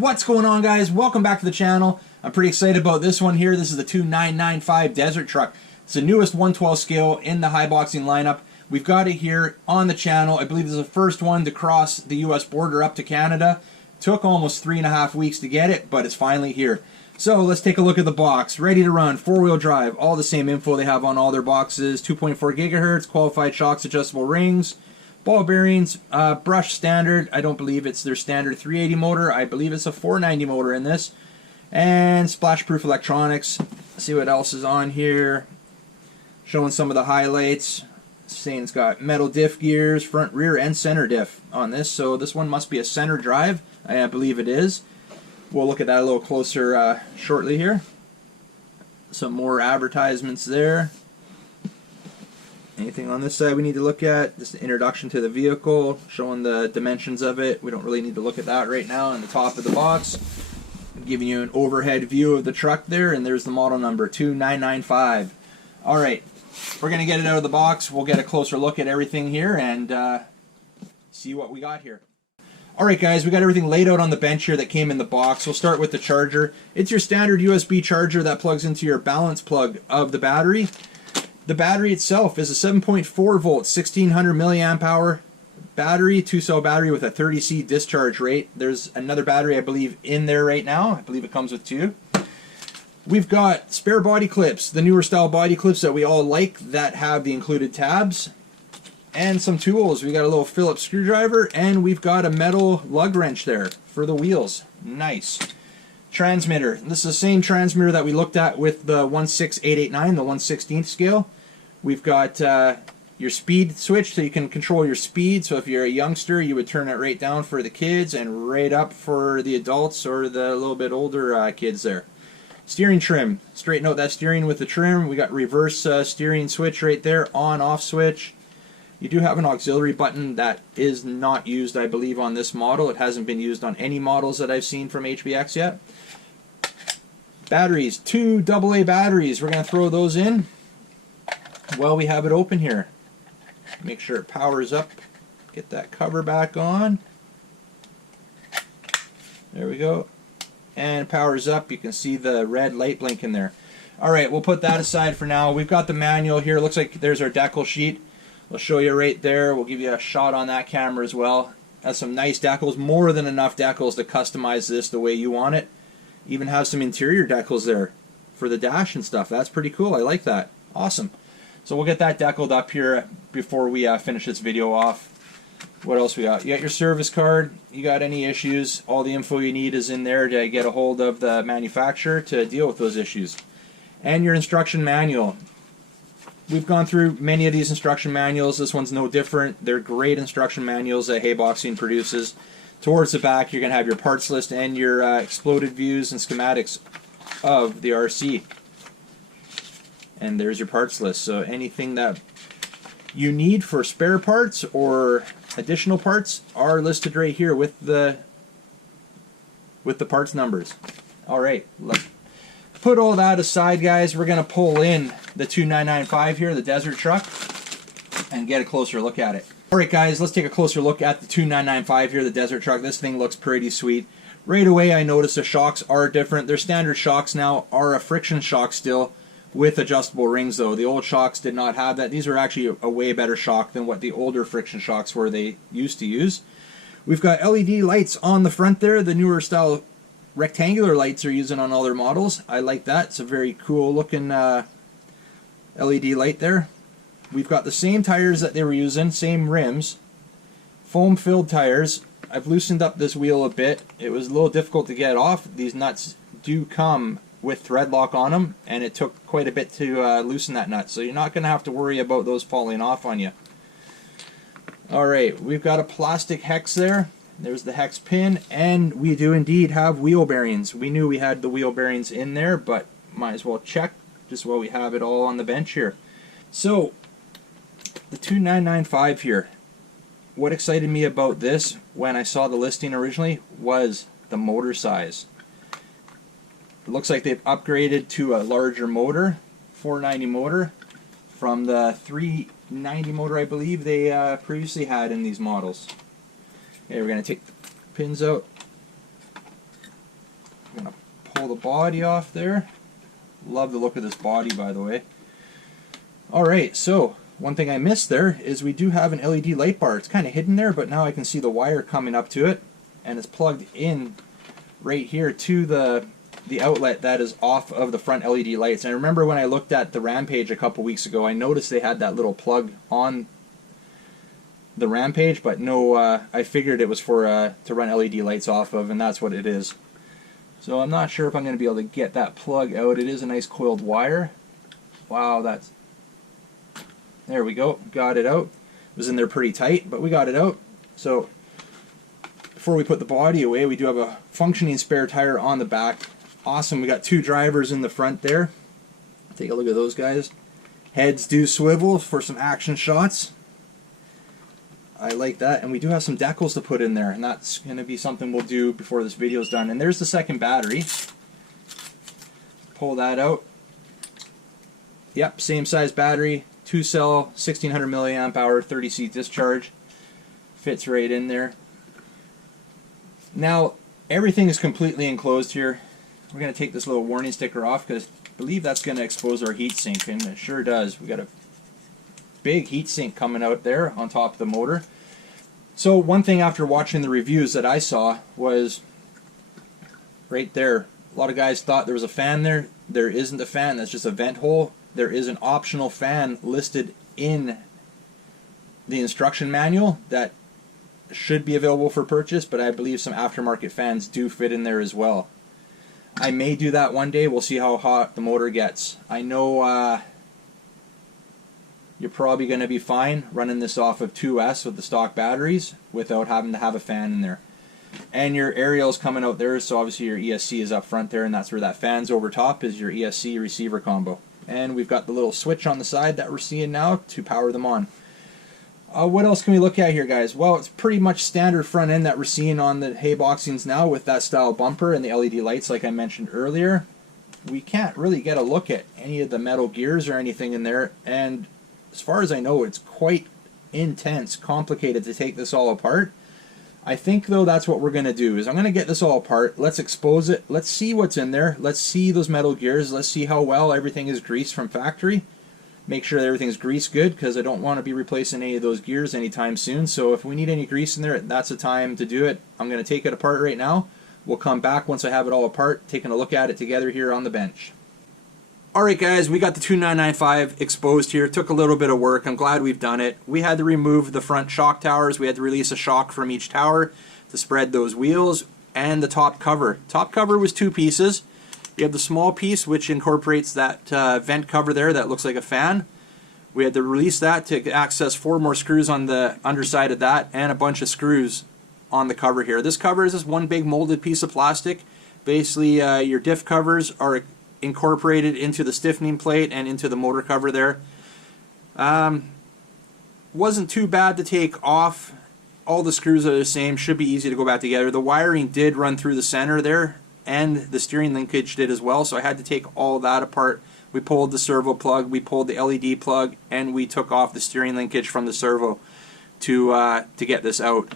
What's going on, guys? Welcome back to the channel. I'm pretty excited about this one here. This is the 2995 Desert Truck. It's the newest 112 scale in the Haiboxing lineup. We've got it here on the channel. I believe this is the first one to cross the US border up to Canada. Took almost 3.5 weeks to get it, but it's finally here. So let's take a look at the box. Ready to run, 4-wheel drive, all the same info they have on all their boxes. 2.4 gigahertz, qualified shocks, adjustable rings, ball bearings, brush standard. I don't believe it's their standard 380 motor. I believe it's a 490 motor in this. And splash proof electronics. Let's see what else is on here. Showing some of the highlights. Saying it's got metal diff gears, front, rear, and center diff on this. So this one must be a center drive. I believe it is. We'll look at that a little closer shortly here. Some more advertisements there. Anything on this side we need to look at? Just the introduction to the vehicle, showing the dimensions of it. We don't really need to look at that right now. On the top of the box, I'm giving you an overhead view of the truck there, and there's the model number, 2995. Alright, we're going to get it out of the box. We'll get a closer look at everything here and see what we got here. Alright guys, we got everything laid out on the bench here that came in the box. We'll start with the charger. It's your standard USB charger that plugs into your balance plug of the battery. The battery itself is a 7.4 volt, 1600 milliamp hour battery, 2-cell battery with a 30C discharge rate. There's another battery, I believe, in there right now. I believe it comes with 2. We've got spare body clips, the newer style body clips that we all like that have the included tabs. And some tools. We got a little Phillips screwdriver, and we've got a metal lug wrench there for the wheels. Nice. Transmitter. This is the same transmitter that we looked at with the 16889, the 1/16th scale. We've got your speed switch, so you can control your speed. So if you're a youngster, you would turn it right down for the kids and right up for the adults or the little bit older kids there. Steering trim. Straighten out that steering with the trim. We got reverse steering switch right there, on-off switch. You do have an auxiliary button that is not used, I believe, on this model. It hasn't been used on any models that I've seen from HBX yet. Batteries, 2 AA batteries. We're going to throw those in while we have it open here. Make sure it powers up. Get that cover back on. There we go. And powers up. You can see the red light blinking there. Alright, we'll put that aside for now. We've got the manual here. Looks like there's our decal sheet. We'll show you right there. We'll give you a shot on that camera as well. Has some nice decals, more than enough decals to customize this the way you want it. Even have some interior decals there for the dash and stuff. That's pretty cool. I like that. Awesome. So we'll get that decaled up here before we finish this video off. What else we got? You got your service card. You got any issues, all the info you need is in there to get a hold of the manufacturer to deal with those issues. And your instruction manual. We've gone through many of these instruction manuals. This one's no different. They're great instruction manuals that Haiboxing produces. Towards the back, you're going to have your parts list and your exploded views and schematics of the RC. And there's your parts list. So anything that you need for spare parts or additional parts are listed right here with the parts numbers. All right, let's put all that aside, guys. We're going to pull in the 2995 here, the Desert Truck, and get a closer look at it. Alright guys, let's take a closer look at the 2995 here, the Desert Truck. This thing looks pretty sweet. Right away I noticed the shocks are different. Their standard shocks now are a friction shock still with adjustable rings though. The old shocks did not have that. These are actually a way better shock than what the older friction shocks were they used to use. We've got LED lights on the front there. The newer style rectangular lights are using on all their models. I like that. It's a very cool looking LED light there. We've got the same tires that they were using, same rims, foam filled tires. I've loosened up this wheel a bit. It was a little difficult to get off. These nuts do come with thread lock on them, and it took quite a bit to loosen that nut, so you're not going to have to worry about those falling off on you. Alright, we've got a plastic hex there. There's the hex pin, and we do indeed have wheel bearings. We knew we had the wheel bearings in there, but might as well check just while we have it all on the bench here. So, the 2995 here. What excited me about this when I saw the listing originally was the motor size. It looks like they've upgraded to a larger motor, 490 motor, from the 390 motor I believe they previously had in these models. Okay, we're going to take the pins out. pull the body off there. Love the look of this body, by the way. Alright, so one thing I missed there is we do have an LED light bar. It's kind of hidden there, but now I can see the wire coming up to it, and it's plugged in right here to the outlet that is off of the front LED lights. And I remember when I looked at the Rampage a couple weeks ago, I noticed they had that little plug on the Rampage, but no, I figured it was for to run LED lights off of, and that's what it is. So I'm not sure if I'm going to be able to get that plug out. It is a nice coiled wire. Wow, that's... There we go. Got it out. It was in there pretty tight, but we got it out. So before we put the body away, we do have a functioning spare tire on the back. Awesome. We got two drivers in the front there. Take a look at those guys. Heads do swivel for some action shots. I like that. And we do have some decals to put in there, and that's going to be something we'll do before this video is done. And there's the second battery. Pull that out. Yep, same size battery. 2-cell, 1600 milliamp hour, 30C discharge. Fits right in there. Now, everything is completely enclosed here. We're going to take this little warning sticker off because I believe that's going to expose our heatsink, and it sure does. We got a big heatsink coming out there on top of the motor. So one thing after watching the reviews that I saw was right there. A lot of guys thought there was a fan there. There isn't a fan. That's just a vent hole. There is an optional fan listed in the instruction manual that should be available for purchase, but I believe some aftermarket fans do fit in there as well. I may do that one day. We'll see how hot the motor gets. I know you're probably going to be fine running this off of 2S with the stock batteries without having to have a fan in there. And your aerial's coming out there, so obviously your ESC is up front there, and that's where that fan's over top is your ESC receiver combo. And we've got the little switch on the side that we're seeing now to power them on. What else can we look at here, guys? Well, it's pretty much standard front end that we're seeing on the Haiboxings now with that style bumper and the LED lights like I mentioned earlier. We can't really get a look at any of the metal gears or anything in there, and as far as I know, it's quite intense, complicated to take this all apart. I think, though, that's what we're going to do, is I'm going to get this all apart. Let's expose it. Let's see what's in there. Let's see those metal gears. Let's see how well everything is greased from factory. Make sure that everything's greased good, because I don't want to be replacing any of those gears anytime soon. So if we need any grease in there, that's the time to do it. I'm going to take it apart right now. We'll come back once I have it all apart, taking a look at it together here on the bench. Alright guys, we got the 2995 exposed here. It took a little bit of work. I'm glad we've done it. We had to remove the front shock towers. We had to release a shock from each tower to spread those wheels, and the top cover. Top cover was two pieces. You have the small piece which incorporates that vent cover there that looks like a fan. We had to release that to access 4 more screws on the underside of that, and a bunch of screws on the cover here. This cover is just one big molded piece of plastic. Basically your diff covers are incorporated into the stiffening plate and into the motor cover there. Wasn't too bad to take off. All the screws are the same, should be easy to go back together. The wiring did run through the center there, and the steering linkage did as well, so I had to take all that apart. We pulled the servo plug, we pulled the LED plug, and we took off the steering linkage from the servo to get this out.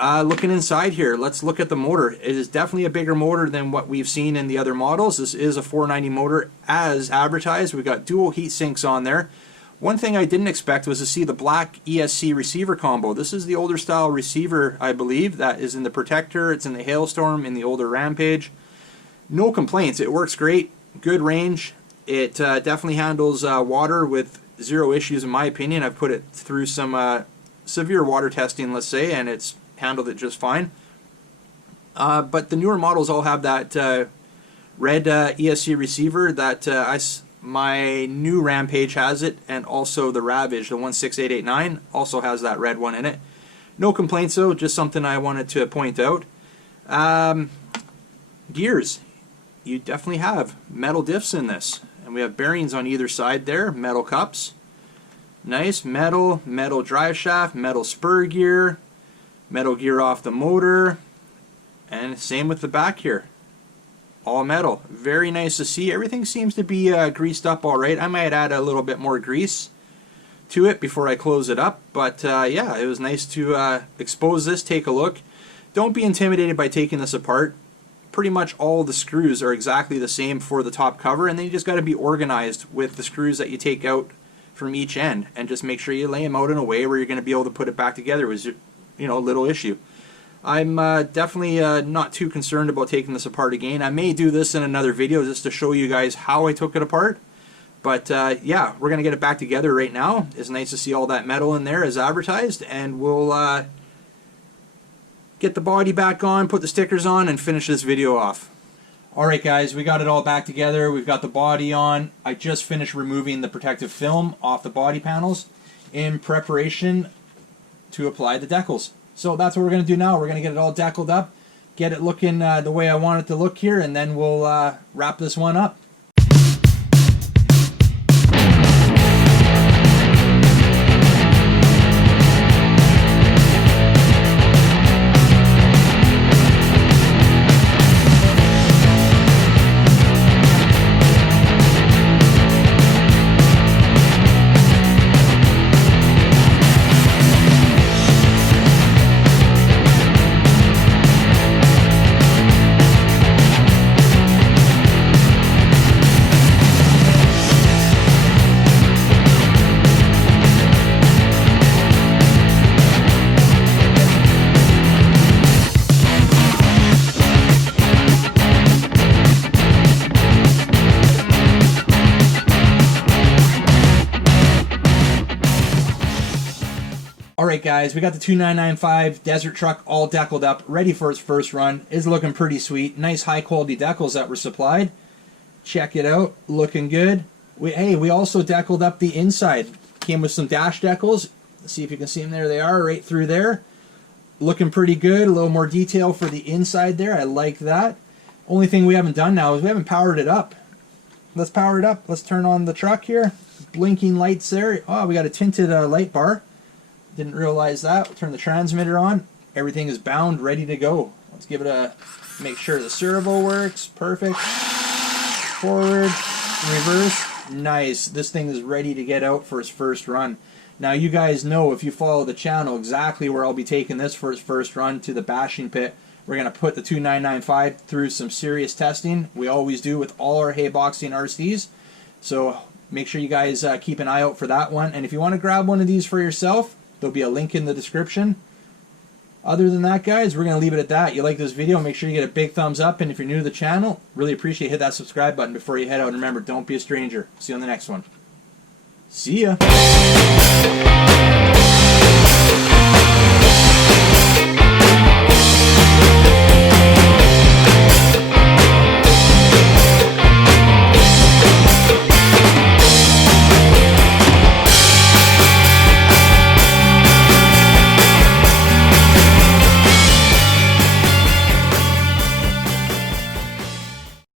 Looking inside here, let's look at the motor. It is definitely a bigger motor than what we've seen in the other models. This is a 490 motor as advertised. We've got dual heat sinks on there. One thing I didn't expect was to see the black ESC receiver combo. This is the older style receiver, I believe, that is in the Protector. It's in the Hailstorm, in the older Rampage. No complaints. It works great. Good range. It definitely handles water with zero issues in my opinion. I've put it through some severe water testing, let's say, and it's handled it just fine. But the newer models all have that red ESC receiver that my new Rampage has it, and also the Ravage, the 16889, also has that red one in it. No complaints though, just something I wanted to point out. Gears. You definitely have metal diffs in this, and we have bearings on either side there, metal cups. Nice metal drive shaft, metal spur gear, metal gear off the motor, and same with the back here. All metal. Very nice to see. Everything seems to be greased up all right. I might add a little bit more grease to it before I close it up, but yeah, it was nice to expose this, take a look. Don't be intimidated by taking this apart. pretty much all the screws are exactly the same for the top cover, and then you just got to be organized with the screws that you take out from each end, and just make sure you lay them out in a way where you're going to be able to put it back together with, you know, a little issue. I'm definitely not too concerned about taking this apart again. I may do this in another video just to show you guys how I took it apart. But yeah, we're going to get it back together right now. It's nice to see all that metal in there as advertised, and we'll get the body back on, put the stickers on, and finish this video off. Alright guys, we got it all back together. We've got the body on. I just finished removing the protective film off the body panels in preparation to apply the decals. So that's what we're going to do now. We're going to get it all deckled up, get it looking the way I want it to look here, and then we'll wrap this one up. Alright guys, we got the 2995 Desert Truck all deckled up, ready for its first run. It's looking pretty sweet. Nice high quality decals that were supplied. Check it out, looking good. We also deckled up the inside. Came with some dash decals. Let's see if you can see them. There they are, right through there. Looking pretty good, a little more detail for the inside there. I like that. Only thing we haven't done now is we haven't powered it up. Let's power it up. Let's turn on the truck here. Blinking lights there. Oh, we got a tinted light bar. Didn't realize that. We'll turn the transmitter on. Everything is bound, ready to go. Let's give it a, make sure the servo works. Perfect. Forward, reverse. Nice. This thing is ready to get out for its first run. Now you guys know, if you follow the channel, exactly where I'll be taking this for its first run, to the bashing pit. We're going to put the 2995 through some serious testing. We always do with all our Haiboxing RCs. So make sure you guys keep an eye out for that one. And if you want to grab one of these for yourself, there'll be a link in the description. Other than that, guys, we're going to leave it at that. You like this video, make sure you get a big thumbs up. And if you're new to the channel, really appreciate it. Hit that subscribe button before you head out. And remember, don't be a stranger. See you on the next one. See ya.